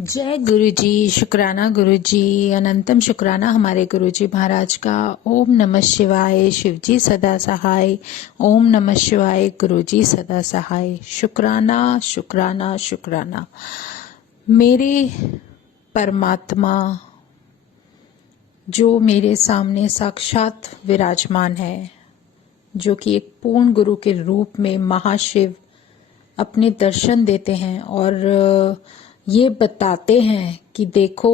जय गुरु जी। शुक्राना गुरु जी, अनंतम शुक्राना हमारे गुरु जी महाराज का। ओम नमः शिवाय। शिव जी सदा सहाय। ओम नमः शिवाय। गुरु जी सदा सहाय। शुक्राना शुक्राना शुक्राना। मेरे परमात्मा जो मेरे सामने साक्षात विराजमान है, जो कि एक पूर्ण गुरु के रूप में महाशिव अपने दर्शन देते हैं और ये बताते हैं कि देखो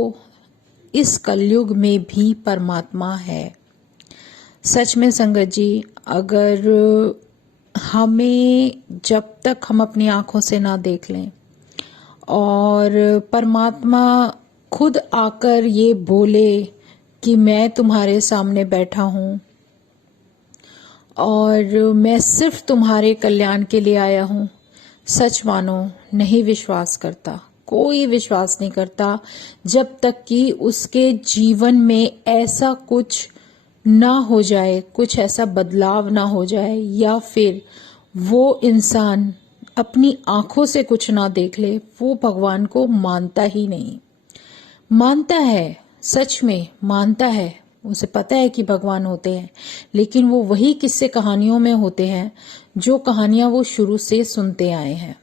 इस कलयुग में भी परमात्मा है। सच में संगत जी, अगर हमें जब तक हम अपनी आंखों से ना देख लें और परमात्मा खुद आकर ये बोले कि मैं तुम्हारे सामने बैठा हूँ और मैं सिर्फ तुम्हारे कल्याण के लिए आया हूँ, सच मानो नहीं विश्वास करता, कोई विश्वास नहीं करता जब तक कि उसके जीवन में ऐसा कुछ ना हो जाए, कुछ ऐसा बदलाव ना हो जाए, या फिर वो इंसान अपनी आंखों से कुछ ना देख ले। वो भगवान को मानता ही नहीं। मानता है, सच में मानता है, उसे पता है कि भगवान होते हैं, लेकिन वो वही किस्से कहानियों में होते हैं जो कहानियां वो शुरू से सुनते आए हैं।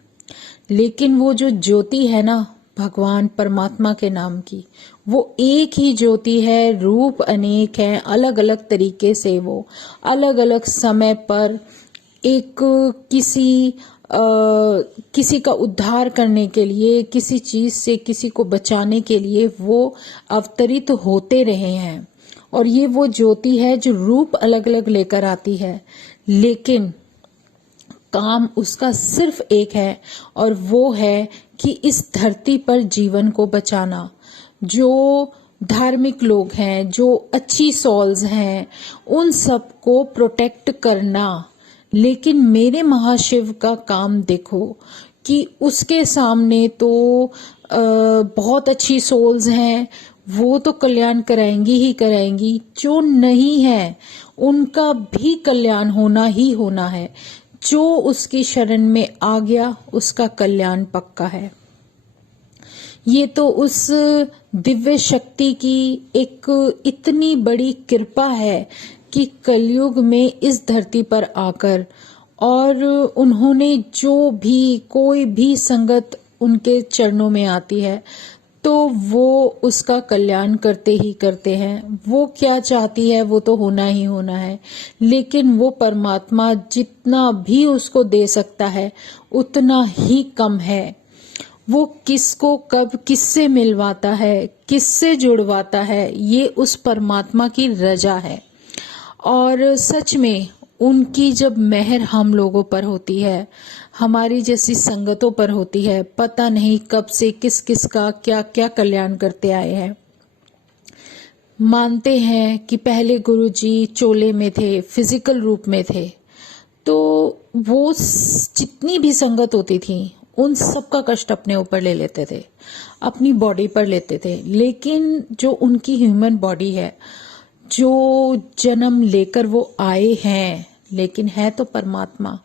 लेकिन वो जो ज्योति है ना भगवान परमात्मा के नाम की, वो एक ही ज्योति है। रूप अनेक हैं, अलग अलग तरीके से वो अलग अलग समय पर एक किसी का उद्धार करने के लिए, किसी चीज से किसी को बचाने के लिए वो अवतरित होते रहे हैं। और ये वो ज्योति है जो रूप अलग अलग लेकर आती है, लेकिन काम उसका सिर्फ एक है, और वो है कि इस धरती पर जीवन को बचाना। जो धार्मिक लोग हैं, जो अच्छी सोल्स हैं, उन सबको प्रोटेक्ट करना। लेकिन मेरे महाशिव का काम देखो कि उसके सामने तो बहुत अच्छी सोल्स हैं, वो तो कल्याण कराएंगी ही कराएंगी। जो नहीं है उनका भी कल्याण होना ही होना है। जो उसकी शरण में आ गया उसका कल्याण पक्का है। ये तो उस दिव्य शक्ति की एक इतनी बड़ी कृपा है कि कलयुग में इस धरती पर आकर, और उन्होंने जो भी कोई भी संगत उनके चरणों में आती है तो वो उसका कल्याण करते ही करते हैं। वो क्या चाहती है वो तो होना ही होना है, लेकिन वो परमात्मा जितना भी उसको दे सकता है उतना ही कम है। वो किसको कब किससे मिलवाता है, किससे जुड़वाता है, ये उस परमात्मा की रजा है। और सच में उनकी जब मेहर हम लोगों पर होती है, हमारी जैसी संगतों पर होती है, पता नहीं कब से किस किस का क्या क्या कल्याण करते आए हैं। मानते हैं कि पहले गुरुजी चोले में थे, फिजिकल रूप में थे, तो वो जितनी भी संगत होती थी उन सब का कष्ट अपने ऊपर ले लेते थे, अपनी बॉडी पर लेते थे। लेकिन जो उनकी ह्यूमन बॉडी है, जो जन्म लेकर वो आए हैं, लेकिन है तो परमात्मा,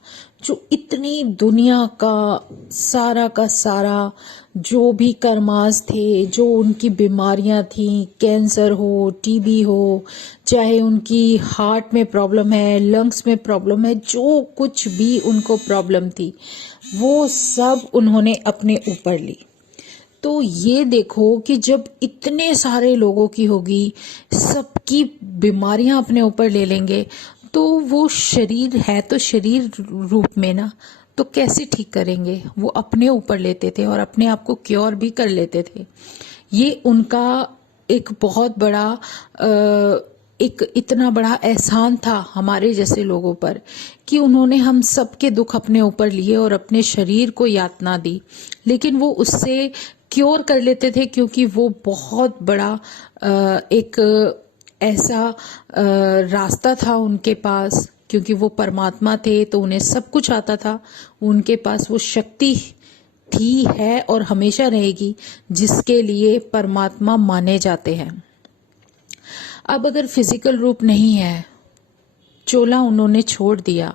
जो इतनी दुनिया का सारा जो भी कर्मास थे, जो उनकी बीमारियां थी, कैंसर हो, टीबी हो, चाहे उनकी हार्ट में प्रॉब्लम है, लंग्स में प्रॉब्लम है, जो कुछ भी उनको प्रॉब्लम थी वो सब उन्होंने अपने ऊपर ली। तो ये देखो कि जब इतने सारे लोगों की होगी, सबकी बीमारियां अपने ऊपर ले लेंगे, तो वो शरीर है तो शरीर रूप में ना, तो कैसे ठीक करेंगे। वो अपने ऊपर लेते थे और अपने आप को क्योर भी कर लेते थे। ये उनका एक बहुत बड़ा एक इतना बड़ा एहसान था हमारे जैसे लोगों पर कि उन्होंने हम सबके दुख अपने ऊपर लिए और अपने शरीर को यातना दी, लेकिन वो उससे क्योर कर लेते थे, क्योंकि वो बहुत बड़ा एक ऐसा रास्ता था उनके पास। क्योंकि वो परमात्मा थे तो उन्हें सब कुछ आता था, उनके पास वो शक्ति थी, है और हमेशा रहेगी, जिसके लिए परमात्मा माने जाते हैं। अब अगर फिजिकल रूप नहीं है, चोला उन्होंने छोड़ दिया,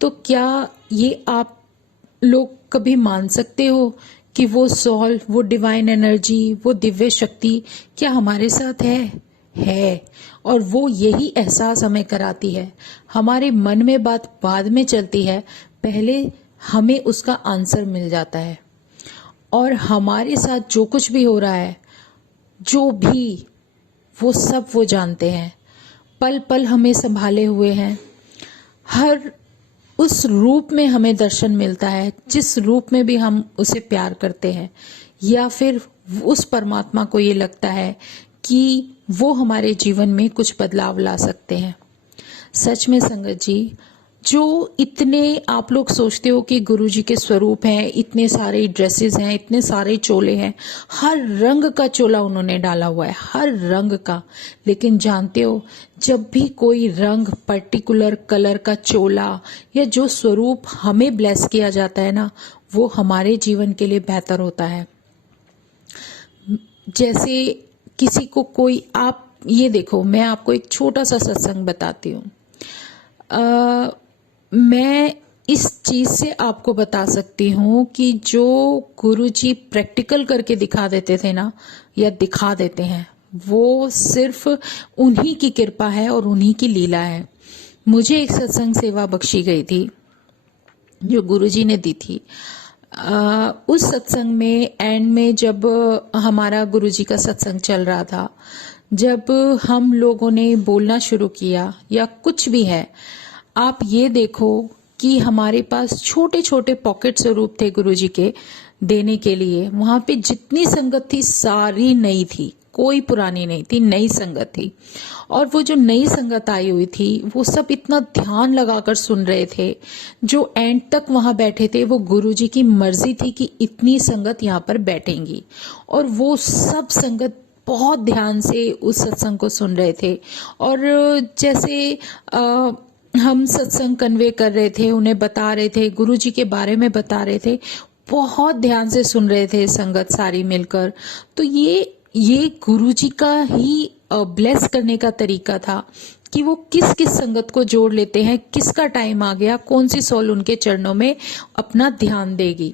तो क्या ये आप लोग कभी मान सकते हो कि वो सॉल, वो डिवाइन एनर्जी, वो दिव्य शक्ति क्या हमारे साथ है। और वो यही एहसास हमें कराती है। हमारे मन में बात बाद में चलती है, पहले हमें उसका आंसर मिल जाता है। और हमारे साथ जो कुछ भी हो रहा है, जो भी, वो सब वो जानते हैं। पल पल हमें संभाले हुए हैं। हर उस रूप में हमें दर्शन मिलता है जिस रूप में भी हम उसे प्यार करते हैं, या फिर उस परमात्मा को ये लगता है कि वो हमारे जीवन में कुछ बदलाव ला सकते हैं। सच में संगत जी, जो इतने आप लोग सोचते हो कि गुरुजी के स्वरूप हैं, इतने सारे ड्रेसेस हैं, इतने सारे चोले हैं, हर रंग का चोला उन्होंने डाला हुआ है, हर रंग का। लेकिन जानते हो, जब भी कोई रंग, पर्टिकुलर कलर का चोला या जो स्वरूप हमें ब्लेस किया जाता है ना, वो हमारे जीवन के लिए बेहतर होता है। जैसे किसी को कोई, आप ये देखो, मैं आपको एक छोटा सा सत्संग बताती हूँ। मैं इस चीज से आपको बता सकती हूँ कि जो गुरुजी प्रैक्टिकल करके दिखा देते थे ना, या दिखा देते हैं, वो सिर्फ उन्हीं की कृपा है और उन्हीं की लीला है। मुझे एक सत्संग सेवा बख्शी गई थी जो गुरुजी ने दी थी। उस सत्संग में एंड में, जब हमारा गुरुजी का सत्संग चल रहा था, जब हम लोगों ने बोलना शुरू किया या कुछ भी है, आप ये देखो कि हमारे पास छोटे छोटे पॉकेट स्वरूप थे गुरुजी के देने के लिए। वहां पे जितनी संगत थी सारी नई थी, कोई पुरानी नहीं थी, नई संगत थी। और वो जो नई संगत आई हुई थी, वो सब इतना ध्यान लगाकर सुन रहे थे। जो एंड तक वहां बैठे थे, वो गुरुजी की मर्जी थी कि इतनी संगत यहाँ पर बैठेंगी, और वो सब संगत बहुत ध्यान से उस सत्संग को सुन रहे थे। और जैसे हम सत्संग कन्वे कर रहे थे, उन्हें बता रहे थे, गुरुजी के बारे में बता रहे थे, बहुत ध्यान से सुन रहे थे संगत सारी मिलकर। तो ये गुरुजी का ही ब्लेस करने का तरीका था कि वो किस किस संगत को जोड़ लेते हैं, किसका टाइम आ गया, कौन सी सोल उनके चरणों में अपना ध्यान देगी।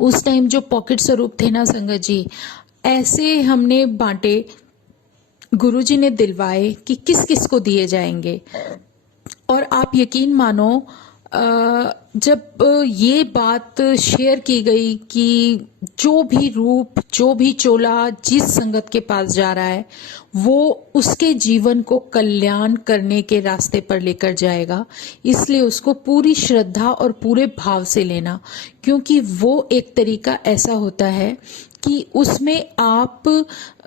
उस टाइम जो पॉकेट स्वरूप थे ना संगत जी, ऐसे हमने बांटे, गुरुजी ने दिलवाए कि किस किस को दिए जाएंगे। और आप यकीन मानो, जब ये बात शेयर की गई कि जो भी रूप, जो भी चोला जिस संगत के पास जा रहा है, वो उसके जीवन को कल्याण करने के रास्ते पर लेकर जाएगा, इसलिए उसको पूरी श्रद्धा और पूरे भाव से लेना। क्योंकि वो एक तरीका ऐसा होता है कि उसमें आप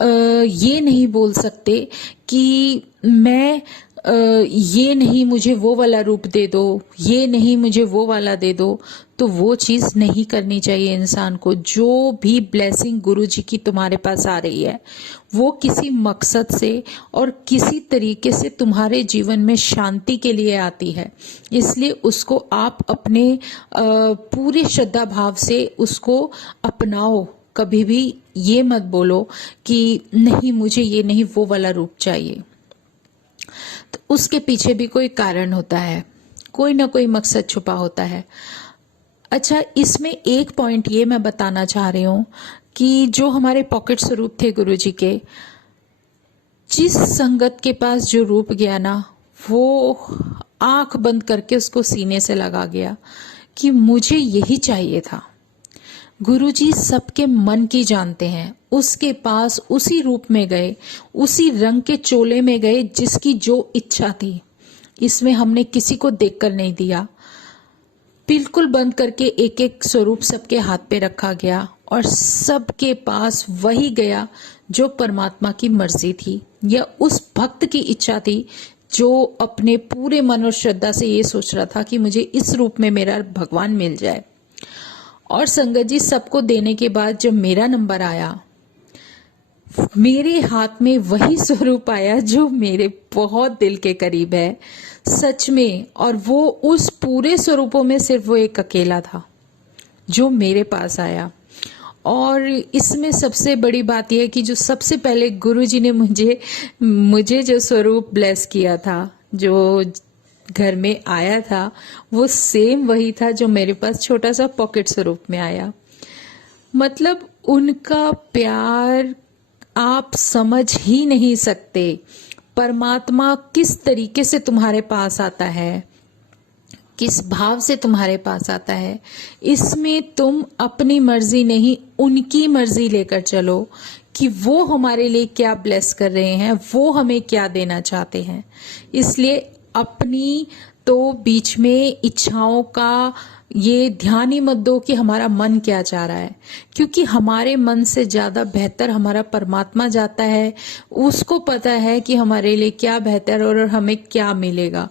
ये नहीं बोल सकते कि मैं ये नहीं, मुझे वो वाला रूप दे दो, ये नहीं, मुझे वो वाला दे दो। तो वो चीज नहीं करनी चाहिए इंसान को। जो भी ब्लेसिंग गुरुजी की तुम्हारे पास आ रही है, वो किसी मकसद से और किसी तरीके से तुम्हारे जीवन में शांति के लिए आती है। इसलिए उसको आप अपने पूरे श्रद्धा भाव से उसको अपनाओ। कभी भी ये मत बोलो कि नहीं, मुझे ये नहीं, वो वाला रूप चाहिए। तो उसके पीछे भी कोई कारण होता है, कोई ना कोई मकसद छुपा होता है। अच्छा, इसमें एक पॉइंट ये मैं बताना चाह रही हूं कि जो हमारे पॉकेट स्वरूप थे गुरुजी के, जिस संगत के पास जो रूप गया ना, वो आंख बंद करके उसको सीने से लगा गया कि मुझे यही चाहिए था। गुरुजी सबके मन की जानते हैं। उसके पास उसी रूप में गए, उसी रंग के चोले में गए जिसकी जो इच्छा थी। इसमें हमने किसी को देखकर नहीं दिया, बिल्कुल बंद करके एक एक स्वरूप सबके हाथ पे रखा गया और सबके पास वही गया जो परमात्मा की मर्जी थी या उस भक्त की इच्छा थी जो अपने पूरे मन और श्रद्धा से ये सोच रहा था कि मुझे इस रूप में मेरा भगवान मिल जाए। और संगत जी, सबको देने के बाद जब मेरा नंबर आया, मेरे हाथ में वही स्वरूप आया जो मेरे बहुत दिल के करीब है, सच में। और वो उस पूरे स्वरूपों में सिर्फ वो एक अकेला था जो मेरे पास आया। और इसमें सबसे बड़ी बात यह है कि जो सबसे पहले गुरुजी ने मुझे जो स्वरूप ब्लेस किया था, जो घर में आया था, वो सेम वही था जो मेरे पास छोटा सा पॉकेट स्वरूप में आया। मतलब उनका प्यार आप समझ ही नहीं सकते। परमात्मा किस तरीके से तुम्हारे पास आता है, किस भाव से तुम्हारे पास आता है, इसमें तुम अपनी मर्जी नहीं उनकी मर्जी लेकर चलो कि वो हमारे लिए क्या ब्लेस कर रहे हैं, वो हमें क्या देना चाहते हैं। इसलिए अपनी तो बीच में इच्छाओं का ये ध्यान ही मत दो कि हमारा मन क्या चाह रहा है, क्योंकि हमारे मन से ज्यादा बेहतर हमारा परमात्मा जाता है। उसको पता है कि हमारे लिए क्या बेहतर और हमें क्या मिलेगा।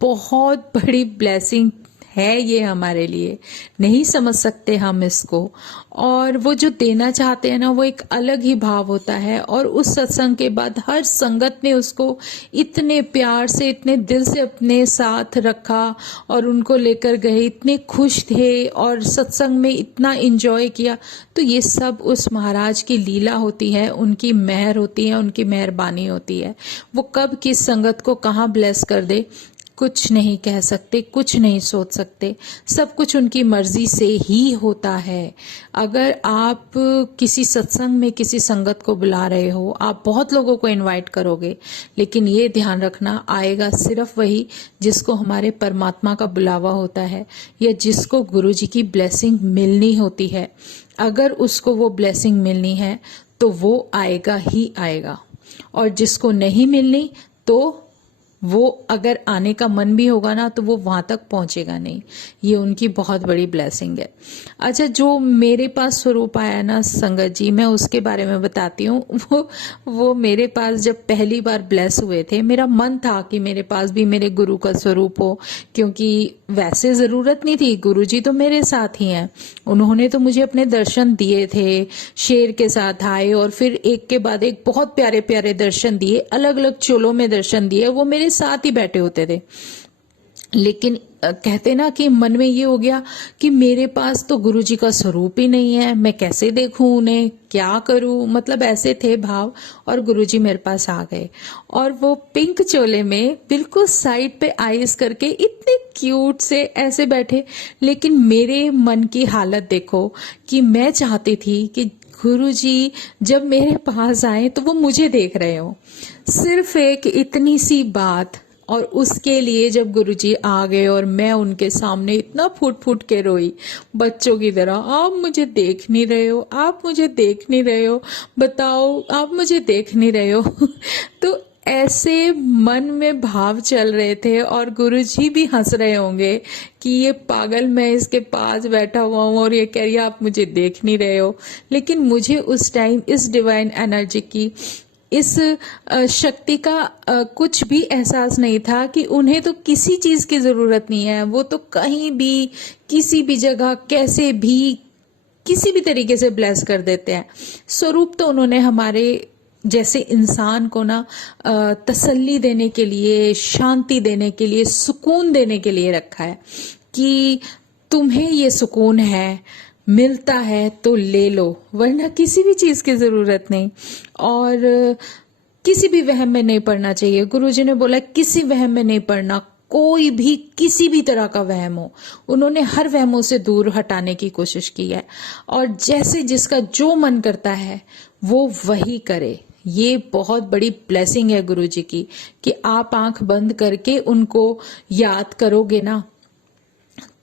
बहुत बड़ी ब्लेसिंग है ये हमारे लिए, नहीं समझ सकते हम इसको। और वो जो देना चाहते हैं ना, वो एक अलग ही भाव होता है। और उस सत्संग के बाद हर संगत ने उसको इतने प्यार से, इतने दिल से अपने साथ रखा और उनको लेकर गए, इतने खुश थे और सत्संग में इतना एंजॉय किया। तो ये सब उस महाराज की लीला होती है, उनकी मेहर होती है, उनकी मेहरबानी होती है। वो कब किस संगत को कहाँ ब्लेस कर दे कुछ नहीं कह सकते, कुछ नहीं सोच सकते। सब कुछ उनकी मर्जी से ही होता है। अगर आप किसी सत्संग में किसी संगत को बुला रहे हो, आप बहुत लोगों को इनवाइट करोगे, लेकिन ये ध्यान रखना, आएगा सिर्फ वही जिसको हमारे परमात्मा का बुलावा होता है या जिसको गुरु जी की ब्लेसिंग मिलनी होती है। अगर उसको वो ब्लेसिंग मिलनी है तो वो आएगा ही आएगा, और जिसको नहीं मिलनी तो वो अगर आने का मन भी होगा ना तो वो वहां तक पहुंचेगा नहीं। ये उनकी बहुत बड़ी ब्लेसिंग है। अच्छा, जो मेरे पास स्वरूप आया ना संगत जी, मैं उसके बारे में बताती हूँ। वो मेरे पास जब पहली बार ब्लेस हुए थे, मेरा मन था कि मेरे पास भी मेरे गुरु का स्वरूप हो, क्योंकि वैसे जरूरत नहीं थी, गुरु जी तो मेरे साथ ही हैं। उन्होंने तो मुझे अपने दर्शन दिए थे, शेर के साथ आए और फिर एक के बाद एक बहुत प्यारे प्यारे दर्शन दिए, अलग अलग चोलों में दर्शन दिए, वो मेरे साथ ही बैठे होते थे। लेकिन कहते ना कि मन में ये हो गया कि मेरे पास तो गुरुजी का स्वरूप ही नहीं है, मैं कैसे देखूं उन्हें, क्या करूं, मतलब ऐसे थे भाव। और गुरुजी मेरे पास आ गए और वो पिंक चोले में बिल्कुल साइड पे आइज करके इतने क्यूट से ऐसे बैठे। लेकिन मेरे मन की हालत देखो कि मैं चाहती थी कि गुरुजी जब मेरे पास आए तो वो मुझे देख रहे हो। सिर्फ एक इतनी सी बात, और उसके लिए जब गुरुजी आ गए और मैं उनके सामने इतना फूट फूट के रोई बच्चों की तरह, आप मुझे देख नहीं रहे हो, आप मुझे देख नहीं रहे हो, बताओ आप मुझे देख नहीं रहे हो। तो ऐसे मन में भाव चल रहे थे और गुरुजी भी हंस रहे होंगे कि ये पागल, मैं इसके पास बैठा हुआ हूँ और ये कह रही है आप मुझे देख नहीं रहे हो। लेकिन मुझे उस टाइम इस डिवाइन एनर्जी की, इस शक्ति का कुछ भी एहसास नहीं था कि उन्हें तो किसी चीज की जरूरत नहीं है। वो तो कहीं भी, किसी भी जगह, कैसे भी, किसी भी तरीके से ब्लेस कर देते हैं। स्वरूप तो उन्होंने हमारे जैसे इंसान को ना तसल्ली देने के लिए, शांति देने के लिए, सुकून देने के लिए रखा है कि तुम्हें ये सुकून है, मिलता है तो ले लो, वरना किसी भी चीज की जरूरत नहीं। और किसी भी वहम में नहीं पड़ना चाहिए। गुरुजी ने बोला किसी वहम में नहीं पड़ना, कोई भी किसी भी तरह का वहम हो, उन्होंने हर वहमों से दूर हटाने की कोशिश की है। और जैसे जिसका जो मन करता है वो वही करे। ये बहुत बड़ी ब्लेसिंग है गुरुजी की कि आप आंख बंद करके उनको याद करोगे ना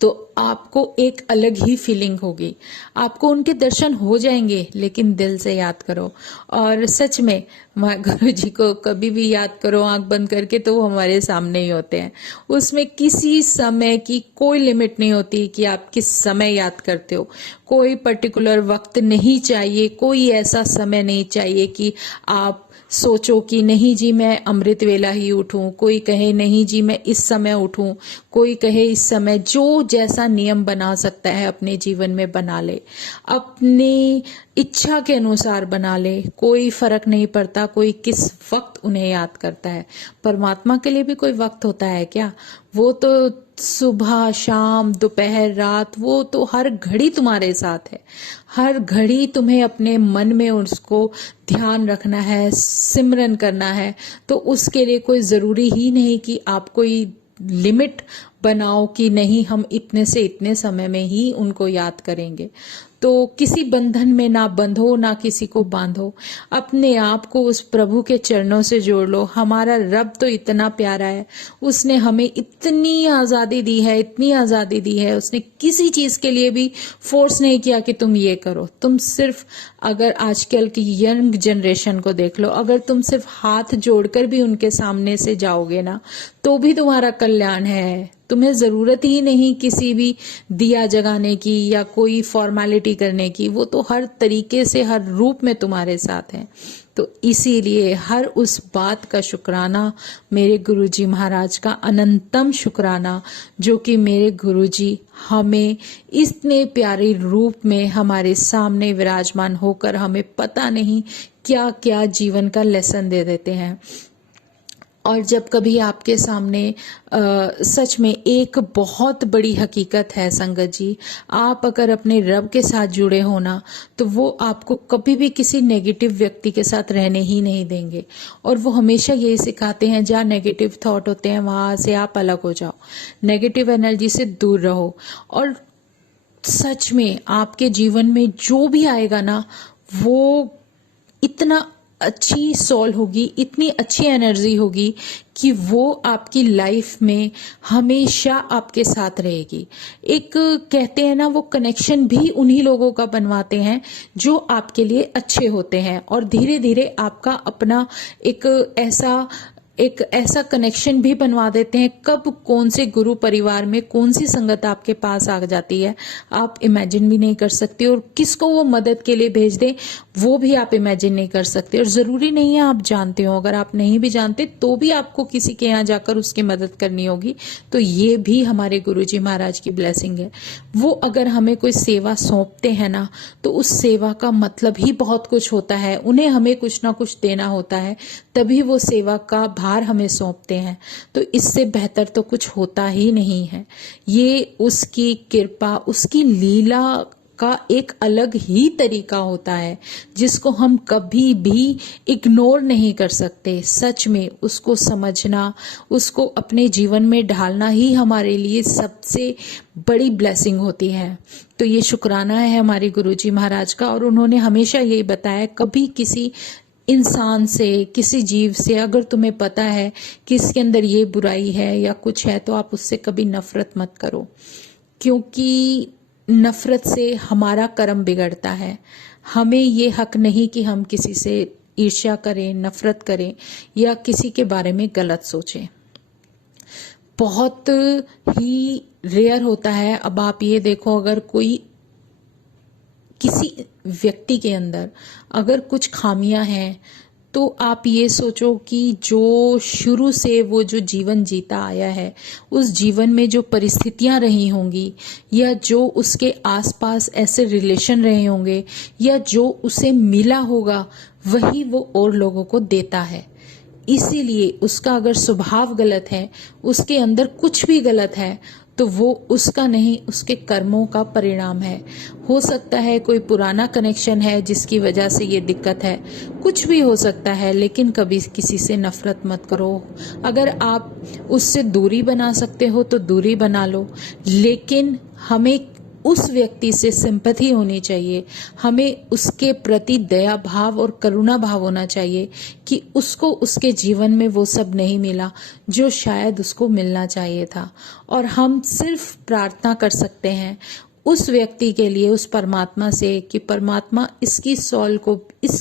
तो आपको एक अलग ही फीलिंग होगी। आपको उनके दर्शन हो जाएंगे, लेकिन दिल से याद करो। और सच में गुरु जी को कभी भी याद करो आंख बंद करके तो वो हमारे सामने ही होते हैं। उसमें किसी समय की कोई लिमिट नहीं होती कि आप किस समय याद करते हो। कोई पर्टिकुलर वक्त नहीं चाहिए, कोई ऐसा समय नहीं चाहिए कि आप सोचो कि नहीं जी मैं अमृत वेला ही उठूं, कोई कहे नहीं जी मैं इस समय उठूं, कोई कहे इस समय। जो जैसा नियम बना सकता है अपने जीवन में बना ले, अपनी इच्छा के अनुसार बना ले, कोई फर्क नहीं पड़ता कोई किस वक्त उन्हें याद करता है। परमात्मा के लिए भी कोई वक्त होता है क्या? वो तो सुबह शाम दोपहर रात, वो तो हर घड़ी तुम्हारे साथ है। हर घड़ी तुम्हें अपने मन में उसको ध्यान रखना है, सिमरन करना है। तो उसके लिए कोई जरूरी ही नहीं कि आप कोई लिमिट बनाओ कि नहीं हम इतने से इतने समय में ही उनको याद करेंगे। तो किसी बंधन में ना बंधो, ना किसी को बांधो, अपने आप को उस प्रभु के चरणों से जोड़ लो। हमारा रब तो इतना प्यारा है, उसने हमें इतनी आजादी दी है, इतनी आजादी दी है। उसने किसी चीज के लिए भी फोर्स नहीं किया कि तुम ये करो। तुम सिर्फ, अगर आजकल की यंग जनरेशन को देख लो, अगर तुम सिर्फ हाथ जोड़कर भी उनके सामने से जाओगे ना, तो भी तुम्हारा कल्याण है। तुम्हें जरूरत ही नहीं किसी भी दिया जगाने की या कोई फॉर्मेलिटी करने की, वो तो हर तरीके से हर रूप में तुम्हारे साथ है। तो इसीलिए हर उस बात का शुक्राना, मेरे गुरुजी महाराज का अनंतम शुक्राना, जो कि मेरे गुरुजी हमें इतने प्यारे रूप में हमारे सामने विराजमान होकर हमें पता नहीं क्या क्या जीवन का लेसन दे देते हैं। और जब कभी आपके सामने सच में एक बहुत बड़ी हकीकत है संगत जी, आप अगर अपने रब के साथ जुड़े हो ना, तो वो आपको कभी भी किसी नेगेटिव व्यक्ति के साथ रहने ही नहीं देंगे। और वो हमेशा यही सिखाते हैं, जहाँ नेगेटिव थॉट होते हैं वहां से आप अलग हो जाओ, नेगेटिव एनर्जी से दूर रहो। और सच में आपके जीवन में जो भी आएगा ना, वो इतना अच्छी सोल होगी, इतनी अच्छी एनर्जी होगी कि वो आपकी लाइफ में हमेशा आपके साथ रहेगी। एक कहते हैं ना, वो कनेक्शन भी उन्हीं लोगों का बनवाते हैं जो आपके लिए अच्छे होते हैं, और धीरे धीरे आपका अपना एक ऐसा कनेक्शन भी बनवा देते हैं। कब कौन से गुरु परिवार में कौन सी संगत आपके पास आ जाती है, आप इमेजिन भी नहीं कर सकते। और किसको वो मदद के लिए भेज दे, वो भी आप इमेजिन नहीं कर सकते। और जरूरी नहीं है आप जानते हो, अगर आप नहीं भी जानते तो भी आपको किसी के यहाँ जाकर उसकी मदद करनी होगी। तो ये भी हमारे गुरुजी महाराज की ब्लेसिंग है। वो अगर हमें कोई सेवा सौंपते हैं ना, तो उस सेवा का मतलब ही बहुत कुछ होता है। उन्हें हमें कुछ ना कुछ देना होता है, तभी वो सेवा का भार हमें सौंपते हैं। तो इससे बेहतर तो कुछ होता ही नहीं है। ये उसकी कृपा, उसकी लीला का एक अलग ही तरीका होता है, जिसको हम कभी भी इग्नोर नहीं कर सकते। सच में उसको समझना, उसको अपने जीवन में ढालना ही हमारे लिए सबसे बड़ी ब्लेसिंग होती है। तो ये शुक्राना है हमारे गुरुजी महाराज का। और उन्होंने हमेशा यही बताया, कभी किसी इंसान से, किसी जीव से अगर तुम्हें पता है कि इसके अंदर ये बुराई है या कुछ है, तो आप उससे कभी नफरत मत करो, क्योंकि नफरत से हमारा कर्म बिगड़ता है। हमें ये हक नहीं कि हम किसी से ईर्ष्या करें, नफरत करें या किसी के बारे में गलत सोचें। बहुत ही रेयर होता है। अब आप ये देखो, अगर कोई किसी व्यक्ति के अंदर अगर कुछ खामियां हैं, तो आप ये सोचो कि जो शुरू से वो जो जीवन जीता आया है, उस जीवन में जो परिस्थितियां रही होंगी, या जो उसके आसपास ऐसे रिलेशन रहे होंगे, या जो उसे मिला होगा, वही वो और लोगों को देता है। इसीलिए उसका अगर स्वभाव गलत है, उसके अंदर कुछ भी गलत है, तो वो उसका नहीं, उसके कर्मों का परिणाम है। हो सकता है कोई पुराना कनेक्शन है जिसकी वजह से ये दिक्कत है, कुछ भी हो सकता है। लेकिन कभी किसी से नफरत मत करो। अगर आप उससे दूरी बना सकते हो तो दूरी बना लो, लेकिन हमें उस व्यक्ति से सिंपैथी होनी चाहिए। हमें उसके प्रति दया भाव और करुणा भाव होना चाहिए कि उसको उसके जीवन में वो सब नहीं मिला जो शायद उसको मिलना चाहिए था। और हम सिर्फ प्रार्थना कर सकते हैं उस व्यक्ति के लिए, उस परमात्मा से, कि परमात्मा इस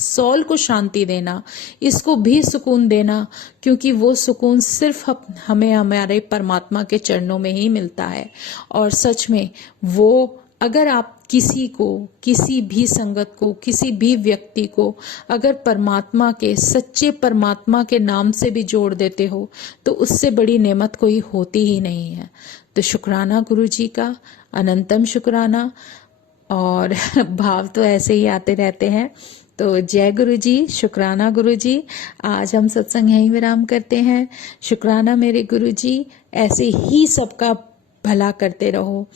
सॉल को शांति देना, इसको भी सुकून देना, क्योंकि वो सुकून सिर्फ हमें हमारे परमात्मा के चरणों में ही मिलता है। और सच में वो, अगर आप किसी को, किसी भी संगत को, किसी भी व्यक्ति को अगर परमात्मा के, सच्चे परमात्मा के नाम से भी जोड़ देते हो, तो उससे बड़ी नेमत कोई होती ही नहीं है। तो शुक्राना गुरुजी का, अनंतम शुक्राना। और भाव तो ऐसे ही आते रहते हैं। तो जय गुरुजी, शुक्राना गुरुजी। आज हम सत्संग यहीं विराम करते हैं। शुक्राना मेरे गुरुजी, ऐसे ही सबका भला करते रहो,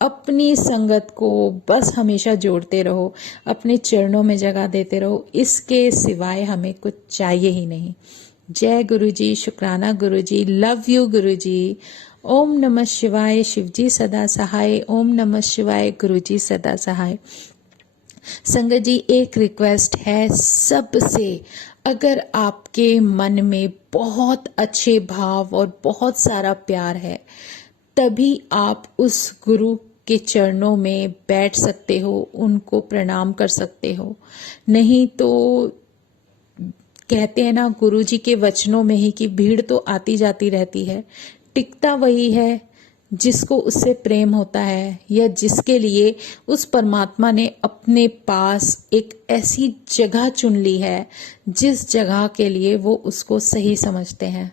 अपनी संगत को बस हमेशा जोड़ते रहो, अपने चरणों में जगह देते रहो, इसके सिवाय हमें कुछ चाहिए ही नहीं। जय गुरुजी, शुक्राना गुरुजी, लव यू गुरुजी। ओम नमः शिवाय, शिवजी सदा सहाय। ओम नमः शिवाय, गुरुजी सदा सहाय। संगत जी, एक रिक्वेस्ट है सबसे, अगर आपके मन में बहुत अच्छे भाव और बहुत सारा प्यार है, तभी आप उस गुरु के चरणों में बैठ सकते हो, उनको प्रणाम कर सकते हो। नहीं तो कहते हैं ना गुरु जी के वचनों में ही कि भीड़ तो आती जाती रहती है, टिकता वही है जिसको उससे प्रेम होता है, या जिसके लिए उस परमात्मा ने अपने पास एक ऐसी जगह चुन ली है जिस जगह के लिए वो उसको सही समझते हैं।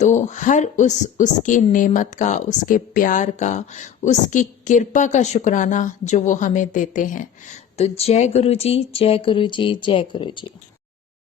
तो हर उसके नेमत का, उसके प्यार का, उसकी कृपा का शुक्राना जो वो हमें देते हैं। तो जय गुरु जी, जय गुरु जी, जय गुरु जी।